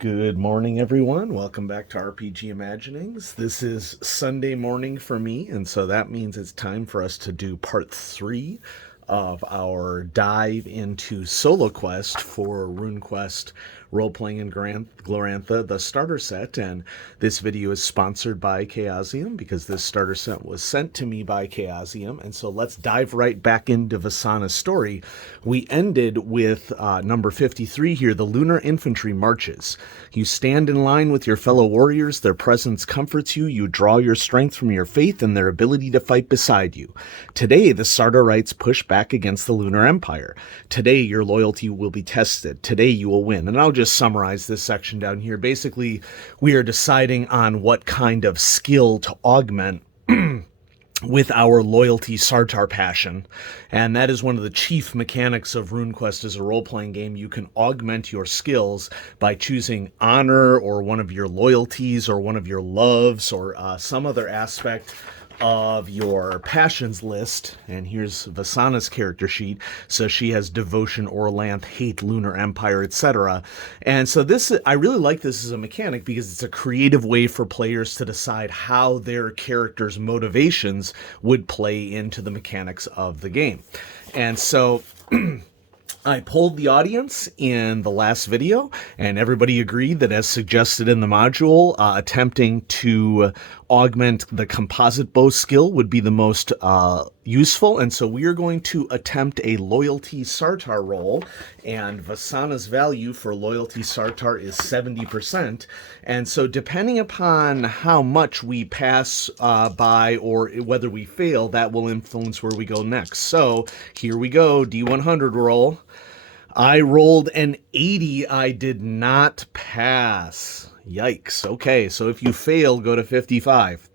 Good morning, everyone. Welcome back to RPG Imaginings. This is Sunday morning for me, and so that means it's time for us to do part 3 of our dive into Soloquest for RuneQuest Role-Playing in Glorantha, the starter set. And this video is sponsored by Chaosium because this starter set was sent to me by Chaosium. And so let's dive right back into Vasana's story. We ended with number 53 here, the Lunar Infantry Marches. You stand in line with your fellow warriors, their presence comforts you, you draw your strength from your faith and their ability to fight beside you. Today, the Sartorites push back against the Lunar Empire. Today, your loyalty will be tested. Today, you will win. And I'll just summarize this section down here. Basically, we are deciding on what kind of skill to augment with our loyalty Sartar passion. And that is one of the chief mechanics of RuneQuest as a role-playing game. You can augment your skills by choosing honor or one of your loyalties or one of your loves or some other aspect of your passions list. And here's Vasana's character sheet. So she has devotion, Orlanth, hate, lunar empire, etc. And so this, I really like this as a mechanic because it's a creative way for players to decide how their character's motivations would play into the mechanics of the game. And so I polled the audience in the last video, and everybody agreed that, as suggested in the module, attempting to augment the composite bow skill would be the most useful. And so we are going to attempt a loyalty Sartar roll, and Vasana's value for loyalty Sartar is 70%. And so depending upon how much we pass by or whether we fail, that will influence where we go next. So here we go, D100 roll. I rolled an 80. I did not pass. Yikes. Okay, so if you fail, go to 55.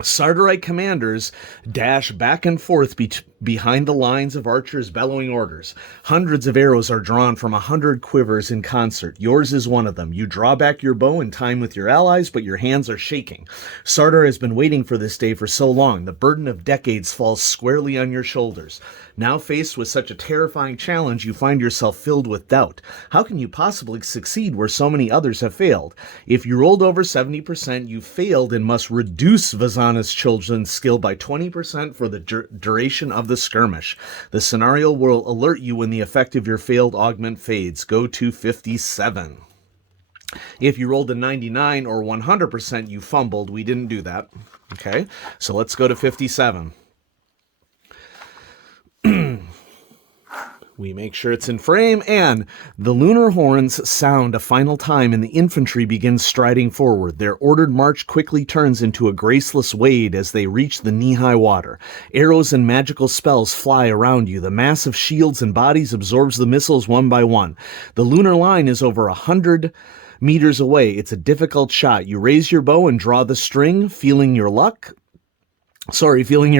Sartorite commanders dash back and forth behind the lines of archers bellowing orders. Hundreds of arrows are drawn from 100 quivers in concert. Yours is one of them. You draw back your bow in time with your allies, but your hands are shaking. Sartor has been waiting for this day for so long. The burden of decades falls squarely on your shoulders. Now faced with such a terrifying challenge, you find yourself filled with doubt. How can you possibly succeed where so many others have failed? If you rolled over 70%, you failed and must reduce Vasana's children's skill by 20% for the duration of the skirmish. The scenario will alert you when the effect of your failed augment fades. Go to 57. If you rolled a 99 or 100%, you fumbled. We didn't do that. Okay, so let's go to 57. We make sure it's in frame, and the lunar horns sound a final time, and the infantry begins striding forward. Their ordered march quickly turns into a graceless wade as they reach the knee-high water. Arrows and magical spells fly around you. The mass of shields and bodies absorbs the missiles one by one. The lunar line is over 100 meters away. It's a difficult shot. You raise your bow and draw the string, feeling your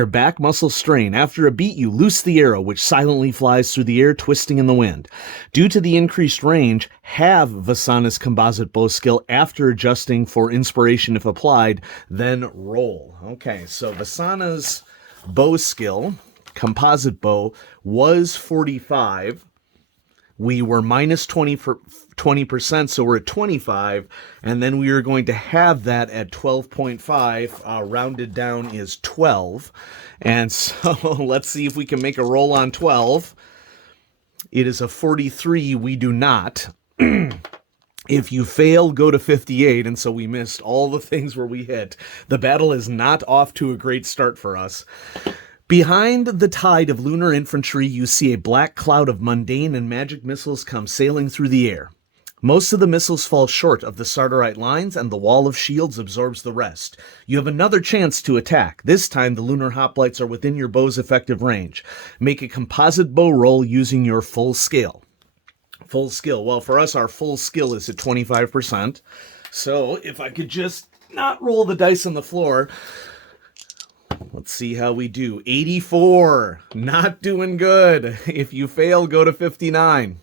back muscle strain. After a beat, you loose the arrow, which silently flies through the air, twisting in the wind. Due to the increased range, have Vasana's composite bow skill after adjusting for inspiration if applied, then roll. Okay, so Vasana's bow skill, composite bow, was 45. We were minus 20%, so we're at 25, and then we are going to have that at 12.5. Rounded down is 12, and so let's see if we can make a roll on 12. It is a 43. We do not. If you fail, go to 58, and so we missed all the things where we hit. The battle is not off to a great start for us. Behind the tide of lunar infantry, you see a black cloud of mundane and magic missiles come sailing through the air. Most of the missiles fall short of the Sartorite lines, and the wall of shields absorbs the rest. You have another chance to attack. This time, the lunar hoplites are within your bow's effective range. Make a composite bow roll using your full skill. Full skill. Well, for us, our full skill is at 25%. So if I could just not roll the dice on the floor. Let's see how we do. 84. Not doing good. If you fail, go to 59.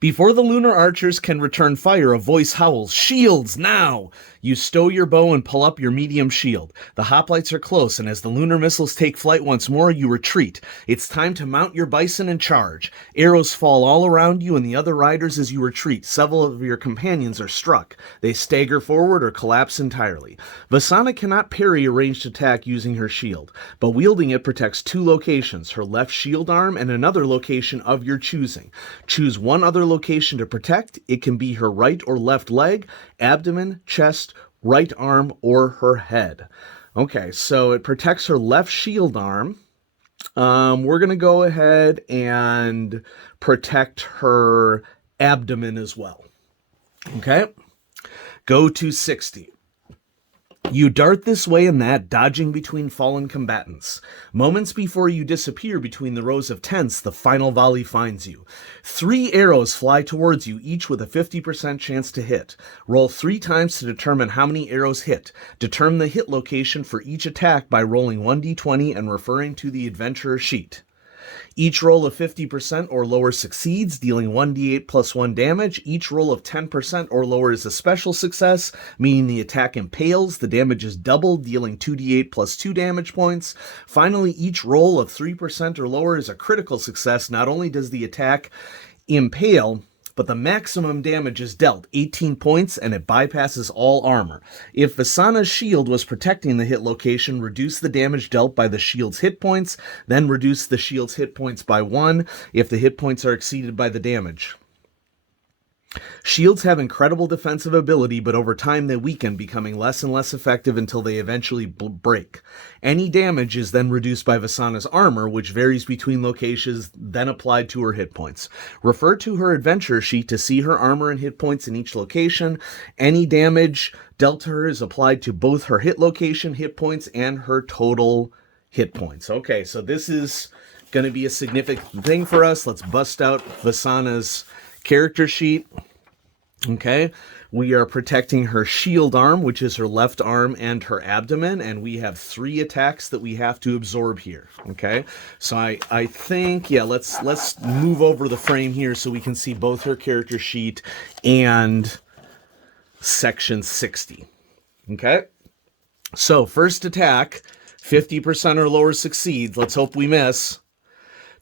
Before the lunar archers can return fire, a voice howls, "Shields, now!" You stow your bow and pull up your medium shield. The hoplites are close, and as the lunar missiles take flight once more, you retreat. It's time to mount your bison and charge. Arrows fall all around you and the other riders as you retreat. Several of your companions are struck. They stagger forward or collapse entirely. Vasana cannot parry a ranged attack using her shield, but wielding it protects 2 locations, her left shield arm and another location of your choosing. Choose one other location to protect. It can be her right or left leg, abdomen, chest, right arm, or her head. Okay, so it protects her left shield arm. We're going to go ahead and protect her abdomen as well. Okay, go to 60. You dart this way and that, dodging between fallen combatants. Moments before you disappear between the rows of tents, the final volley finds you. 3 arrows fly towards you, each with a 50% chance to hit. Roll 3 times to determine how many arrows hit. Determine the hit location for each attack by rolling 1d20 and referring to the adventurer sheet. Each roll of 50% or lower succeeds, dealing 1d8 plus 1 damage. Each roll of 10% or lower is a special success, meaning the attack impales. The damage is doubled, dealing 2d8 plus 2 damage points. Finally, each roll of 3% or lower is a critical success. Not only does the attack impale, but the maximum damage is dealt, 18 points, and it bypasses all armor. If Vasana's shield was protecting the hit location, reduce the damage dealt by the shield's hit points, then reduce the shield's hit points by 1 if the hit points are exceeded by the damage. Shields have incredible defensive ability, but over time they weaken, becoming less and less effective until they eventually break. Any damage is then reduced by Vasana's armor, which varies between locations, then applied to her hit points. Refer to her adventure sheet to see her armor and hit points in each location. Any damage dealt to her is applied to both her hit location, hit points, and her total hit points. Okay, so this is going to be a significant thing for us. Let's bust out Vasana's character sheet. Okay, we are protecting her shield arm, which is her left arm, and her abdomen, and we have 3 attacks that we have to absorb here. Okay, so I think, yeah, let's move over the frame here so we can see both her character sheet and section 60. Okay, so first attack, 50% or lower succeeds. Let's hope we miss.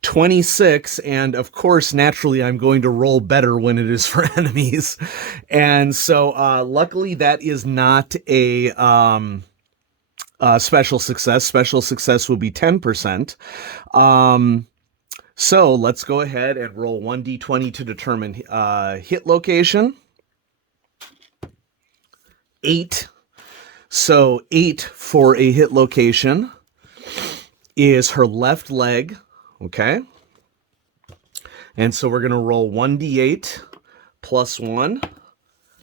26, and of course, naturally, I'm going to roll better when it is for enemies. And so, luckily, that is not a special success. Special success will be 10%. So let's go ahead and roll 1d20 to determine hit location. 8. So 8 for a hit location is her left leg. Okay, and so we're going to roll 1d8 plus 1,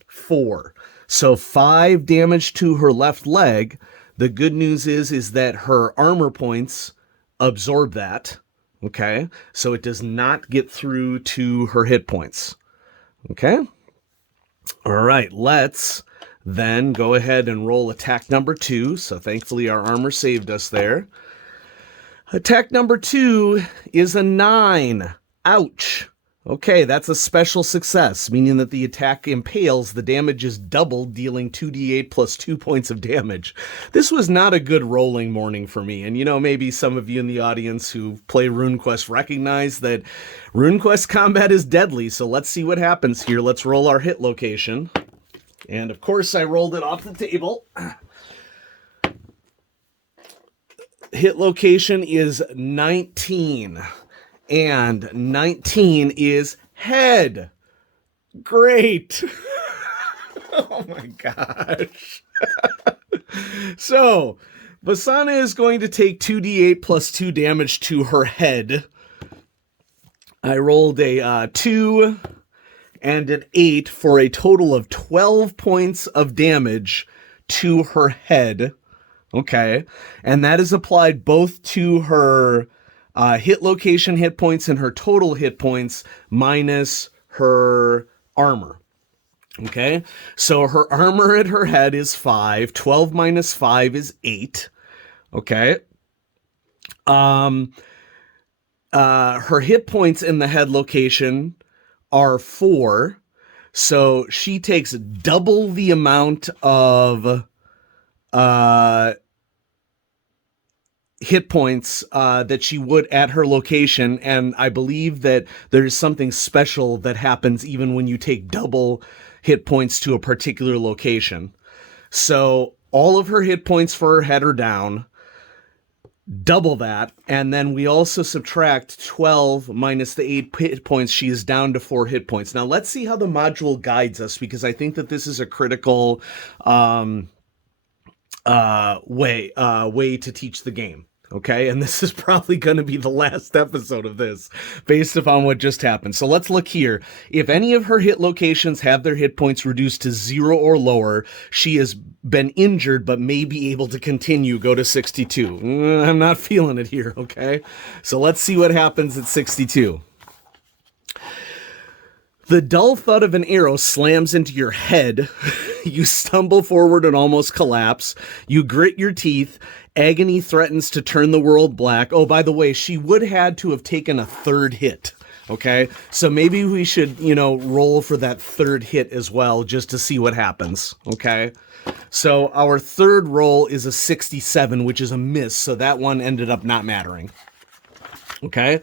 4. So 5 damage to her left leg. The good news is that her armor points absorb that. Okay, so it does not get through to her hit points. Okay, all right, let's then go ahead and roll attack number 2. So thankfully our armor saved us there. Attack number 2 is a 9. Ouch. Okay, that's a special success, meaning that the attack impales. The damage is doubled, dealing 2d8 plus 2 points of damage. This was not a good rolling morning for me. And, you know, maybe some of you in the audience who play RuneQuest recognize that RuneQuest combat is deadly. So let's see what happens here. Let's roll our hit location. And, of course, I rolled it off the table. Hit location is 19, and 19 is head. Great. Oh my gosh. So, Vasana is going to take 2d8 plus 2 damage to her head. I rolled a 2 and an 8 for a total of 12 points of damage to her head. Okay, and that is applied both to her hit location hit points and her total hit points minus her armor. Okay, so her armor at her head is 5. 12 minus 5 is 8. Okay. Her hit points in the head location are 4. So she takes double the amount of hit points that she would at her location, and I believe that there's something special that happens even when you take double hit points to a particular location. So all of her hit points for her head are down, double that, and then we also subtract 12 minus the 8 hit points. She is down to 4 hit points. Now let's see how the module guides us, because I think that this is a critical way to teach the game. Okay, and this is probably going to be the last episode of this based upon what just happened. So let's look here. If any of her hit locations have their hit points reduced to 0 or lower, she has been injured but may be able to continue. Go to 62. I'm not feeling it here, okay? So let's see what happens at 62. The dull thud of an arrow slams into your head. You stumble forward and almost collapse. You grit your teeth. Agony threatens to turn the world black. Oh, by the way, she would had to have taken a third hit. Okay, so maybe we should, roll for that third hit as well, just to see what happens. Okay, so our third roll is a 67, which is a miss. So that one ended up not mattering. Okay.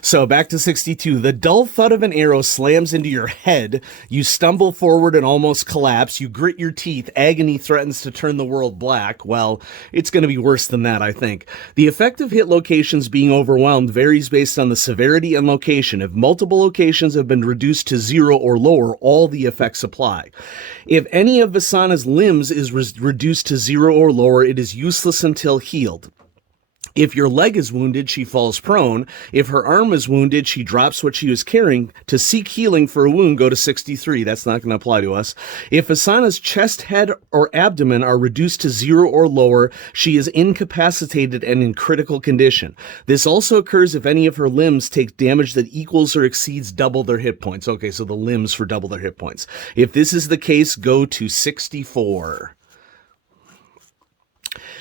So back to 62. The dull thud of an arrow slams into your head. You stumble forward and almost collapse. You grit your teeth. Agony threatens to turn the world black. Well, it's going to be worse than that, I think. The effect of hit locations being overwhelmed varies based on the severity and location. If multiple locations have been reduced to 0 or lower, all the effects apply. If any of Vasana's limbs is reduced to 0 or lower, it is useless until healed. If your leg is wounded, she falls prone. If her arm is wounded, she drops what she was carrying. To seek healing for a wound, go to 63. That's not going to apply to us. If Vasana's chest, head, or abdomen are reduced to 0 or lower, she is incapacitated and in critical condition. This also occurs if any of her limbs take damage that equals or exceeds double their hit points. Okay, so the limbs for double their hit points. If this is the case, go to 64.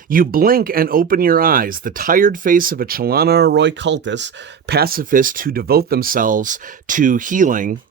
You blink and open your eyes. The tired face of a Chalana Arroy cultist, pacifists who devote themselves to healing,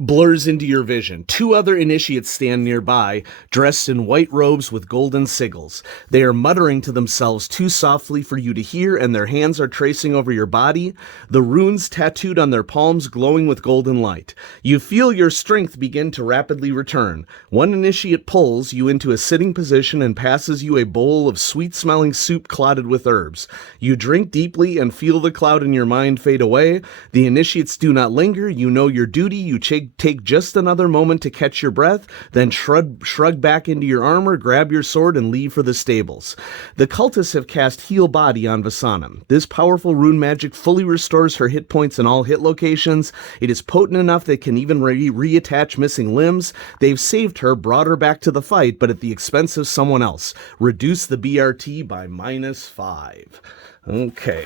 blurs into your vision. 2 other initiates stand nearby, dressed in white robes with golden sigils. They are muttering to themselves too softly for you to hear, and their hands are tracing over your body, the runes tattooed on their palms glowing with golden light. You feel your strength begin to rapidly return. One initiate pulls you into a sitting position and passes you a bowl of sweet-smelling soup clotted with herbs. You drink deeply and feel the cloud in your mind fade away. The initiates do not linger. You know your duty. You take just another moment to catch your breath, then shrug back into your armor, grab your sword, and leave for the stables. The cultists have cast Heal Body on Vasana. This powerful rune magic fully restores her hit points in all hit locations. It is potent enough that it can even reattach missing limbs. They've saved her, brought her back to the fight, but at the expense of someone else. Reduce the BRT by -5. Okay.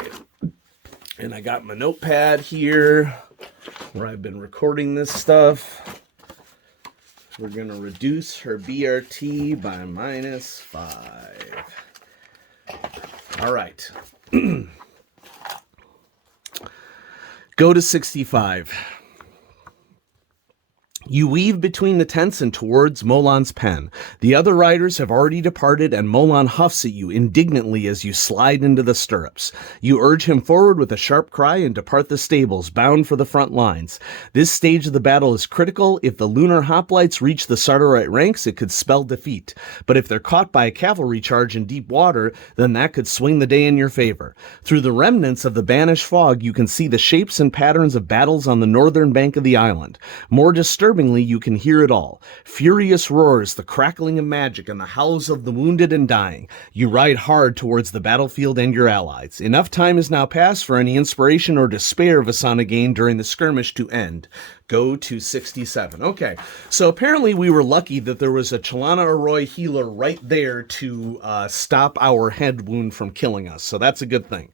And I got my notepad here where I've been recording this stuff. We're going to reduce her BRT by -5. All right. Go to 65. You weave between the tents and towards Molan's pen. The other riders have already departed, and Molan huffs at you indignantly as you slide into the stirrups. You urge him forward with a sharp cry and depart the stables, bound for the front lines. This stage of the battle is critical. If the lunar hoplites reach the Sardarite ranks, it could spell defeat. But if they're caught by a cavalry charge in deep water, then that could swing the day in your favor. Through the remnants of the banished fog, you can see the shapes and patterns of battles on the northern bank of the island. More disturbingly, you can hear it all. Furious roars, the crackling of magic, and the howls of the wounded and dying. You ride hard towards the battlefield and your allies. Enough time has now passed for any inspiration or despair Vasana gained during the skirmish to end. Go to 67. Okay, so apparently we were lucky that there was a Chalana Arroy healer right there to stop our head wound from killing us. So that's a good thing.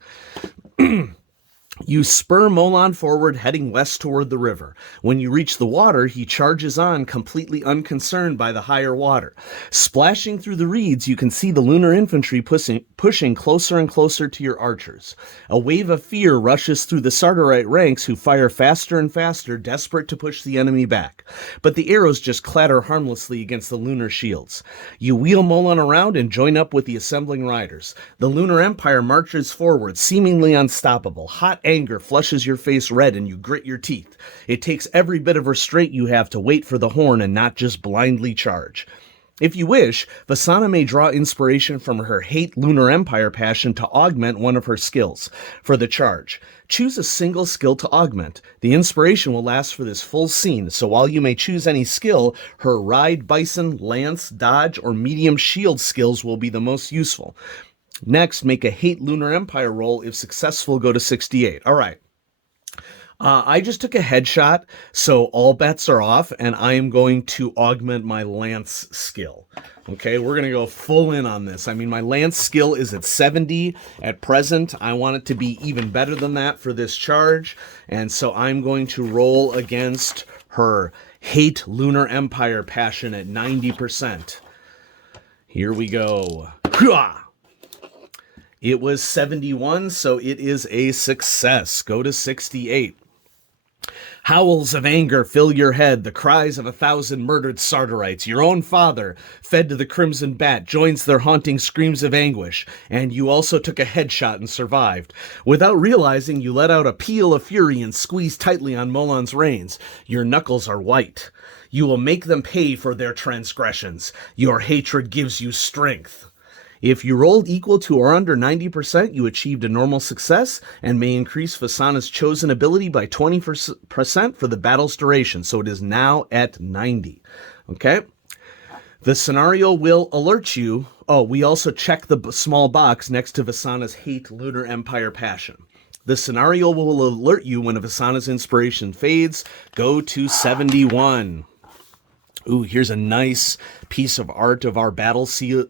You spur Molon forward, heading west toward the river. When you reach the water, he charges on, completely unconcerned by the higher water. Splashing through the reeds, you can see the lunar infantry pushing closer and closer to your archers. A wave of fear rushes through the Sardarite ranks, who fire faster and faster, desperate to push the enemy back. But the arrows just clatter harmlessly against the lunar shields. You wheel Molon around and join up with the assembling riders. The Lunar Empire marches forward, seemingly unstoppable. Hot anger flushes your face red and you grit your teeth. It takes every bit of restraint you have to wait for the horn and not just blindly charge. If you wish, Vasana may draw inspiration from her hate Lunar Empire passion to augment one of her skills for the charge. Choose a single skill to augment. The inspiration will last for this full scene, so while you may choose any skill, her Ride, Bison, Lance, Dodge, or Medium Shield skills will be the most useful. Next, make a hate Lunar Empire roll. If successful, go to 68. All right. I just took a headshot, so all bets are off, and I am going to augment my Lance skill. Okay, we're going to go full in on this. I mean, my Lance skill is at 70 at present. I want it to be even better than that for this charge, and so I'm going to roll against her hate Lunar Empire passion at 90%. Here we go. It was 71, so it is a success. Go to 68. Howls of anger fill your head, the cries of 1,000 murdered Sardarites. Your own father, fed to the Crimson Bat, joins their haunting screams of anguish, and you also took a headshot and survived. Without realizing, you let out a peal of fury and squeezed tightly on Molon's reins. Your knuckles are white. You will make them pay for their transgressions. Your hatred gives you strength. If you rolled equal to or under 90%, you achieved a normal success and may increase Vasana's chosen ability by 20% for the battle's duration, so it is now at 90. Okay? The scenario will alert you. Oh, we also check the small box next to Vasana's hate Lunar Empire passion. The scenario will alert you when Vasana's inspiration fades. Go to 71. Ooh, here's a nice piece of art of our battle scene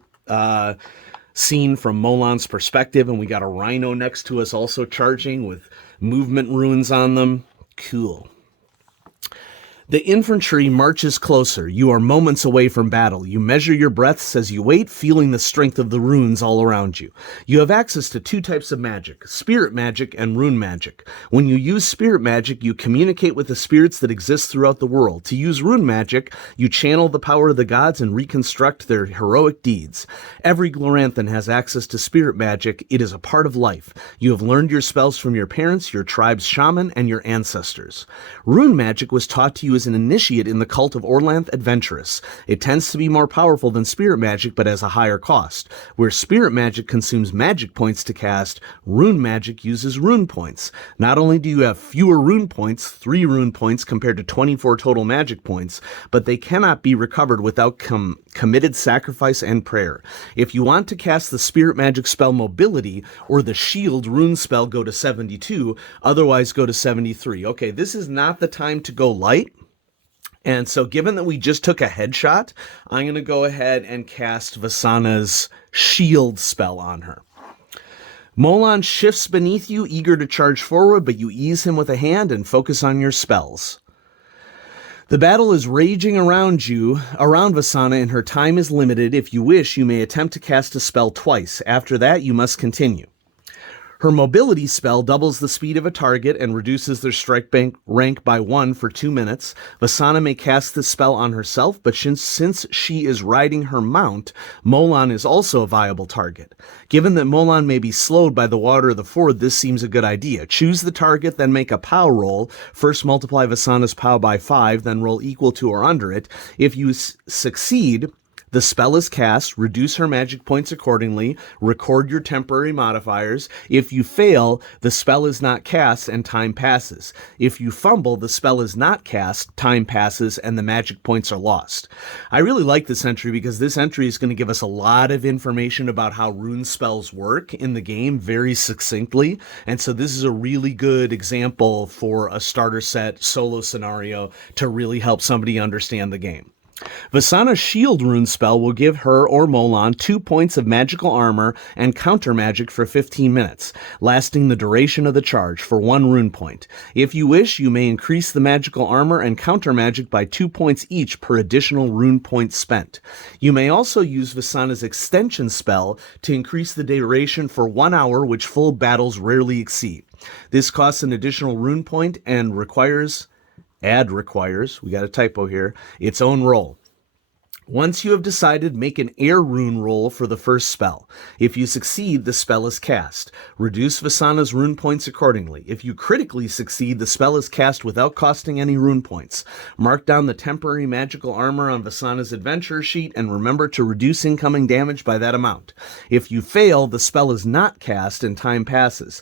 from Molon's perspective, and we got a rhino next to us also charging with movement runes on them. Cool. The infantry marches closer. You are moments away from battle. You measure your breaths as you wait, feeling the strength of the runes all around you. You have access to two types of magic, spirit magic and rune magic. When you use spirit magic, you communicate with the spirits that exist throughout the world. To use rune magic, you channel the power of the gods and reconstruct their heroic deeds. Every Gloranthan has access to spirit magic. It is a part of life. You have learned your spells from your parents, your tribe's shaman, and your ancestors. Rune magic was taught to you as an initiate in the cult of Orlanth Adventurous. It tends to be more powerful than spirit magic, but has a higher cost. Where spirit magic consumes magic points to cast, rune magic uses rune points. Not only do you have fewer rune points, 3 rune points compared to 24 total magic points, but they cannot be recovered without committed sacrifice and prayer. If you want to cast the spirit magic spell Mobility or the shield rune spell, go to 72, otherwise go to 73. Okay, this is not the time to go light. And so given that we just took a headshot, I'm going to go ahead and cast Vasana's shield spell on her. Molon shifts beneath you, eager to charge forward, but you ease him with a hand and focus on your spells. The battle is raging around Vasana, and her time is limited. If you wish, you may attempt to cast a spell twice. After that, you must continue. Her mobility spell doubles the speed of a target and reduces their strike rank by 1 for 2 minutes. Vasana may cast this spell on herself, but since she is riding her mount, Molon is also a viable target. Given that Molon may be slowed by the water of the ford, this seems a good idea. Choose the target, then make a POW roll. First multiply Vasana's POW by 5, then roll equal to or under it. If you succeed, the spell is cast, reduce her magic points accordingly, record your temporary modifiers. If you fail, the spell is not cast and time passes. If you fumble, the spell is not cast, time passes, and the magic points are lost. I really like this entry because this entry is going to give us a lot of information about how rune spells work in the game very succinctly, and so this is a really good example for a starter set solo scenario to really help somebody understand the game. Vasana's shield rune spell will give her or Molon 2 points of magical armor and counter magic for 15 minutes, lasting the duration of the charge for 1 rune point. If you wish, you may increase the magical armor and counter magic by 2 points each per additional rune point spent. You may also use Vasana's extension spell to increase the duration for 1 hour, which full battles rarely exceed. This costs an additional rune point and requires, we got a typo here, its own roll. Once you have decided, make an air rune roll for the first spell. If you succeed, the spell is cast. Reduce Vasana's rune points accordingly. If you critically succeed, the spell is cast without costing any rune points. Mark down the temporary magical armor on Vasana's adventure sheet and remember to reduce incoming damage by that amount. If you fail, the spell is not cast and time passes.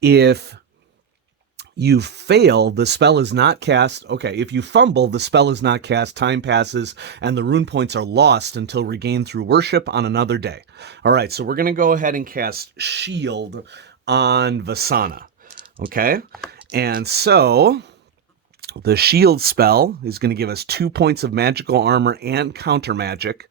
If you fail, the spell is not cast. Okay, if you fumble, the spell is not cast, time passes, and the rune points are lost until regained through worship on another day. All right, so we're going to go ahead and cast Shield on Vasana. Okay, and so the Shield spell is going to give us 2 points of magical armor and counter magic,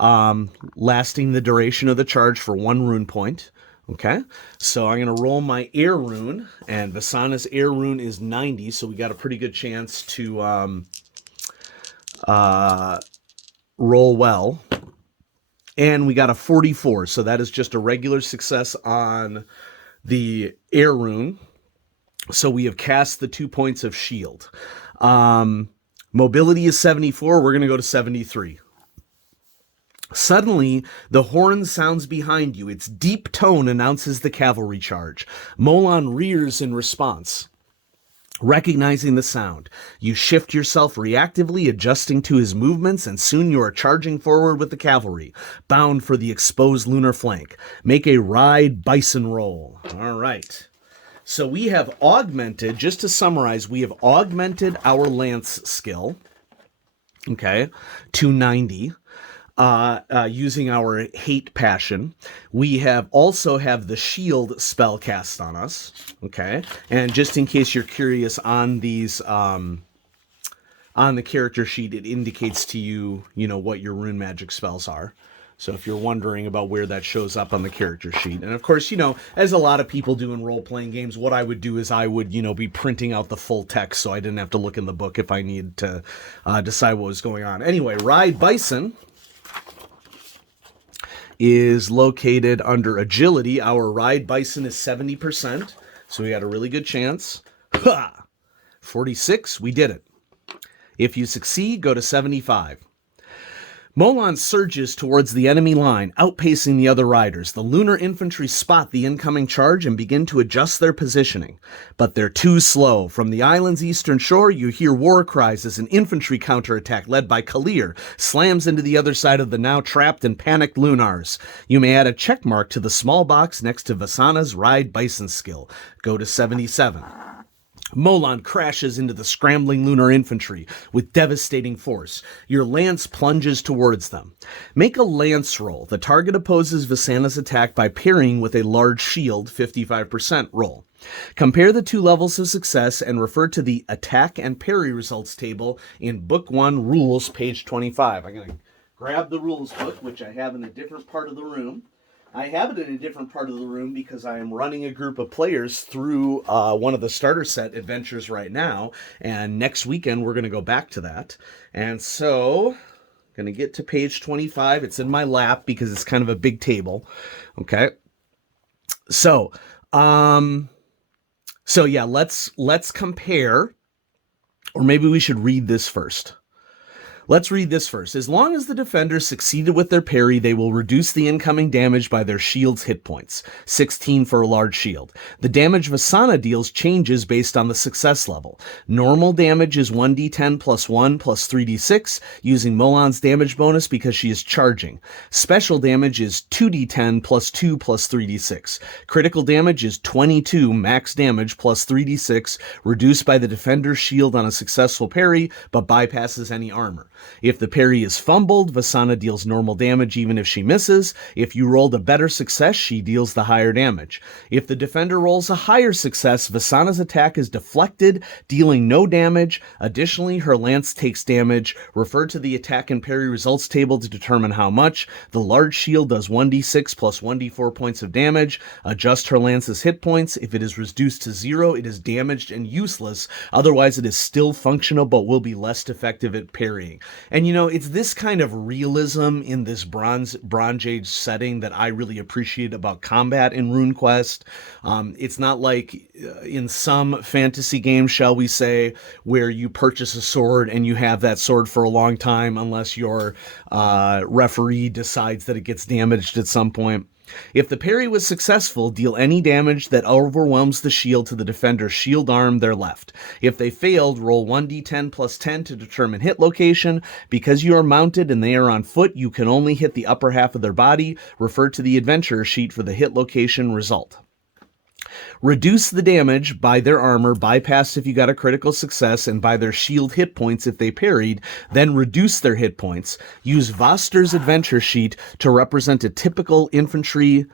lasting the duration of the charge for 1 rune point. Okay, so I'm going to roll my air rune, and Vasana's air rune is 90, so we got a pretty good chance to roll well. And we got a 44, so that is just a regular success on the air rune. So we have cast the 2 points of shield. Mobility is 74, we're going to go to 73. Suddenly, the horn sounds behind you. Its deep tone announces the cavalry charge. Molon rears in response. Recognizing the sound, you shift yourself reactively, adjusting to his movements, and soon you are charging forward with the cavalry, bound for the exposed lunar flank. Make a ride bison roll. All right. So we have augmented, just to summarize, we have augmented our lance skill, okay, to 90. Using our hate passion. We have also have the shield spell cast on us. Okay. And just in case you're curious on these, on the character sheet, it indicates to you, what your rune magic spells are. So if you're wondering about where that shows up on the character sheet. And of course, as a lot of people do in role-playing games, what I would do is I would, be printing out the full text so I didn't have to look in the book if I needed to decide what was going on. Anyway, Ride Bison is located under agility. Our ride bison is 70%, so we got a really good chance. 46, we did it. If you succeed, go to 75. Molon surges towards the enemy line, outpacing the other riders. The lunar infantry spot the incoming charge and begin to adjust their positioning. But they're too slow. From the island's eastern shore, you hear war cries as an infantry counterattack led by Kalir slams into the other side of the now trapped and panicked Lunars. You may add a check mark to the small box next to Vasana's Ride Bison skill. Go to 77. Molon crashes into the scrambling lunar infantry with devastating force. Your lance plunges towards them. Make a lance roll. The target opposes Vasana's attack by parrying with a large shield, 55% roll. Compare the 2 levels of success and refer to the attack and parry results table in Book 1 Rules, page 25. I'm going to grab the rules book, which I have in a different part of the room. I have it in a different part of the room because I am running a group of players through one of the starter set adventures right now, and next weekend we're going to go back to that. And so, I'm going to get to page 25. It's in my lap because it's kind of a big table. Okay. So, yeah, let's compare, or maybe we should read this first. Let's read this first. As long as the defenders succeeded with their parry, they will reduce the incoming damage by their shield's hit points, 16 for a large shield. The damage Vasana deals changes based on the success level. Normal damage is 1d10 plus 1 plus 3d6, using Molon's damage bonus because she is charging. Special damage is 2d10 plus 2 plus 3d6. Critical damage is 22 max damage plus 3d6, reduced by the defender's shield on a successful parry, but bypasses any armor. If the parry is fumbled, Vasana deals normal damage even if she misses. If you rolled a better success, she deals the higher damage. If the defender rolls a higher success, Vasana's attack is deflected, dealing no damage. Additionally, her lance takes damage. Refer to the attack and parry results table to determine how much. The large shield does 1d6 plus 1d4 points of damage. Adjust her lance's hit points. If it is reduced to 0, it is damaged and useless. Otherwise, it is still functional but will be less effective at parrying. And it's this kind of realism in this Bronze Age setting that I really appreciate about combat in RuneQuest. It's not like in some fantasy games, shall we say, where you purchase a sword and you have that sword for a long time unless your referee decides that it gets damaged at some point. If the parry was successful, deal any damage that overwhelms the shield to the defender's shield arm, their left. If they failed, roll 1d10 plus 10 to determine hit location. Because you are mounted and they are on foot, you can only hit the upper half of their body. Refer to the adventurer sheet for the hit location result. Reduce the damage by their armor, bypass if you got a critical success, and by their shield hit points if they parried, then reduce their hit points. Use Voster's adventure sheet to represent a typical infantry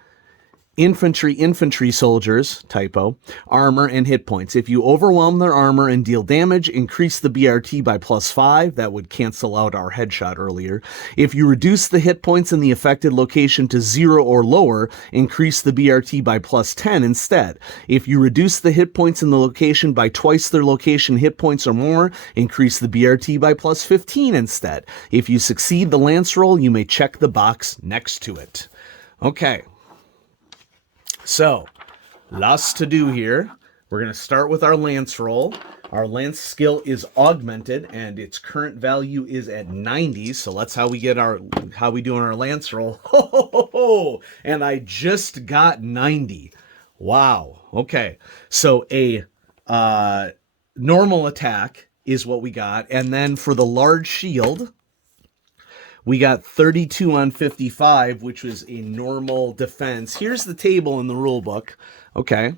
soldiers, typo, armor and hit points. If you overwhelm their armor and deal damage, increase the BRT by +5. That would cancel out our headshot earlier. If you reduce the hit points in the affected location to 0 or lower, increase the BRT by +10 instead. If you reduce the hit points in the location by twice their location hit points or more, increase the BRT by +15 instead. If you succeed the lance roll, you may check the box next to it. Okay. So, lots to do here. We're going to start with our lance roll. Our lance skill is augmented, and its current value is at 90. So let's how we do on our lance roll. Ho, ho, ho, ho. And I just got 90. Wow. Okay. So a normal attack is what we got, and then for the large shield, we got 32 on 55, which was a normal defense. Here's the table in the rule book. Okay.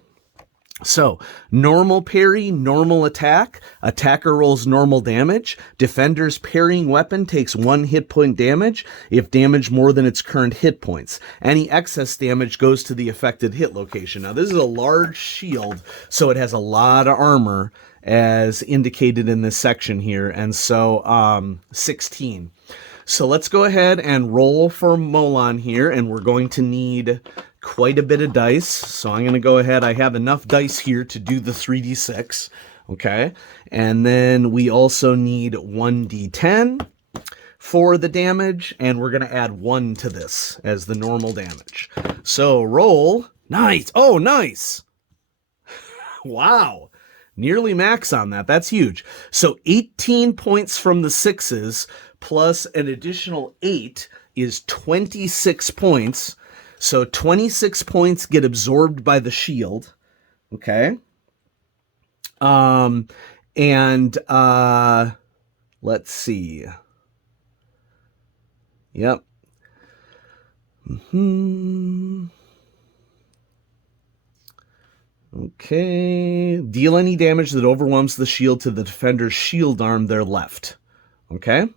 So, normal parry, normal attack. Attacker rolls normal damage. Defender's parrying weapon takes 1 hit point damage if damaged more than its current hit points. Any excess damage goes to the affected hit location. Now, this is a large shield, so it has a lot of armor, as indicated in this section here. And so, 16. So let's go ahead and roll for Molon here, and we're going to need quite a bit of dice. So I'm going to go ahead. I have enough dice here to do the 3d6. Okay. And then we also need 1d10 for the damage, and we're going to add 1 to this as the normal damage. So roll. Nice. Oh, nice. Wow. Nearly max on that. That's huge. So 18 points from the 6s plus an additional 8 is 26 points. So 26 points get absorbed by the shield. Okay. Let's see. Yep. Okay. Deal any damage that overwhelms the shield to the defender's shield arm, their left. Okay.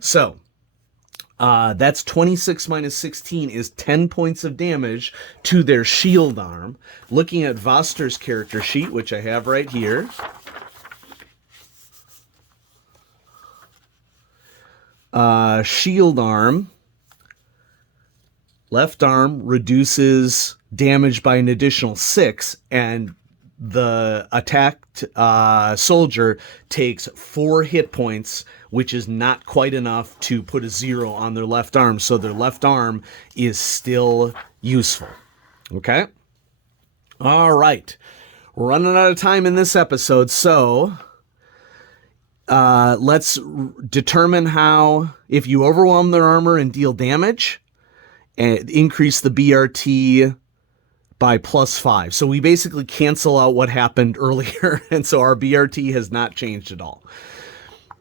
So, that's 26 minus 16 is 10 points of damage to their shield arm. Looking at Voster's character sheet, which I have right here. Shield arm. Left arm reduces damage by an additional 6, and the attacked soldier takes 4 hit points, which is not quite enough to put a 0 on their left arm. So their left arm is still useful. Okay? All right. We're running out of time in this episode, so let's determine how, if you overwhelm their armor and deal damage, and increase the BRT by +5. So we basically cancel out what happened earlier, and so our BRT has not changed at all.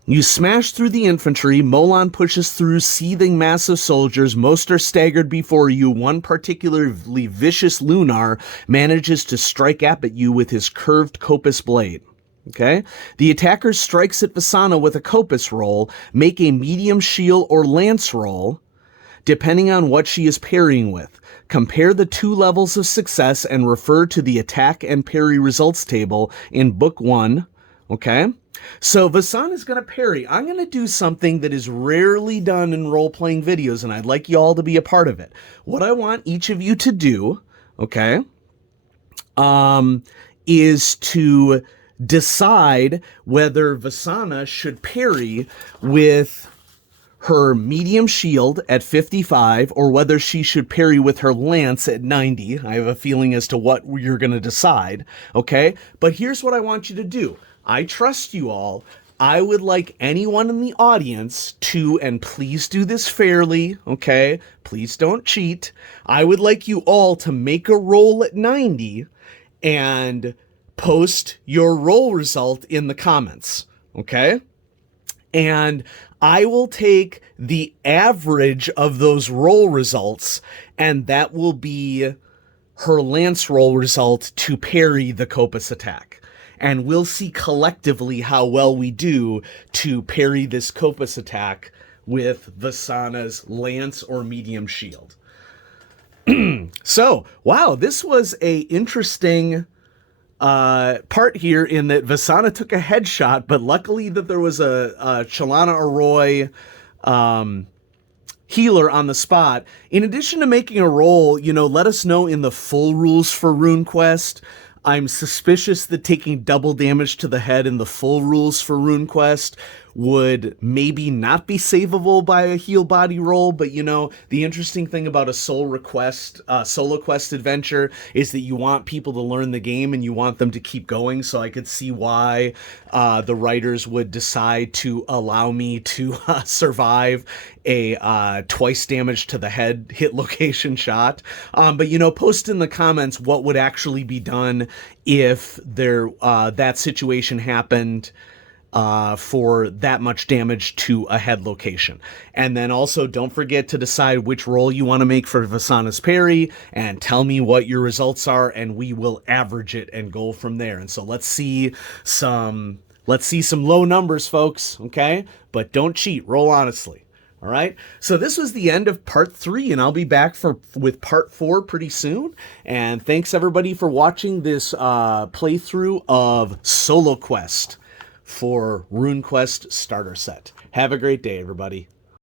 You smash through the infantry. Molon pushes through seething mass of soldiers. Most are staggered before you. One particularly vicious Lunar manages to strike at you with his curved Copus blade. Okay. The attacker strikes at Vasana with a Kopis roll. Make a medium shield or lance roll, depending on what she is parrying with. Compare the 2 levels of success and refer to the attack and parry results table in Book 1. Okay? So Vasana is going to parry. I'm going to do something that is rarely done in role-playing videos, and I'd like you all to be a part of it. What I want each of you to do, okay, is to decide whether Vasana should parry with her medium shield at 55 or whether she should parry with her lance at 90. I have a feeling as to what you're going to decide, okay? But here's what I want you to do. I trust you all. I would like anyone in the audience to, and please do this fairly, okay? Please don't cheat. I would like you all to make a roll at 90 and post your roll result in the comments, okay? And I will take the average of those roll results, and that will be her lance roll result to parry the Kopis attack. And we'll see collectively how well we do to parry this Kopis attack with Vasana's lance or medium shield. So, wow, this was a interesting part here in that Vasana took a headshot, but luckily that there was a Chalana Arroy healer on the spot. In addition to making a roll, let us know in the full rules for RuneQuest. I'm suspicious that taking double damage to the head in the full rules for RuneQuest would maybe not be savable by a heal body roll, but the interesting thing about a Soloquest adventure is that you want people to learn the game and you want them to keep going, so I could see why the writers would decide to allow me to survive a twice damage to the head hit location shot. But post in the comments what would actually be done if that situation happened for that much damage to a head location. And then also don't forget to decide which roll you want to make for Vasana's parry and tell me what your results are, and we will average it and go from there. And so let's see some low numbers, folks, okay? But don't cheat, roll honestly. All right, so this was the end of part 3, and I'll be back with part 4 pretty soon. And thanks everybody for watching this playthrough of Soloquest for RuneQuest Starter Set. Have a great day, everybody.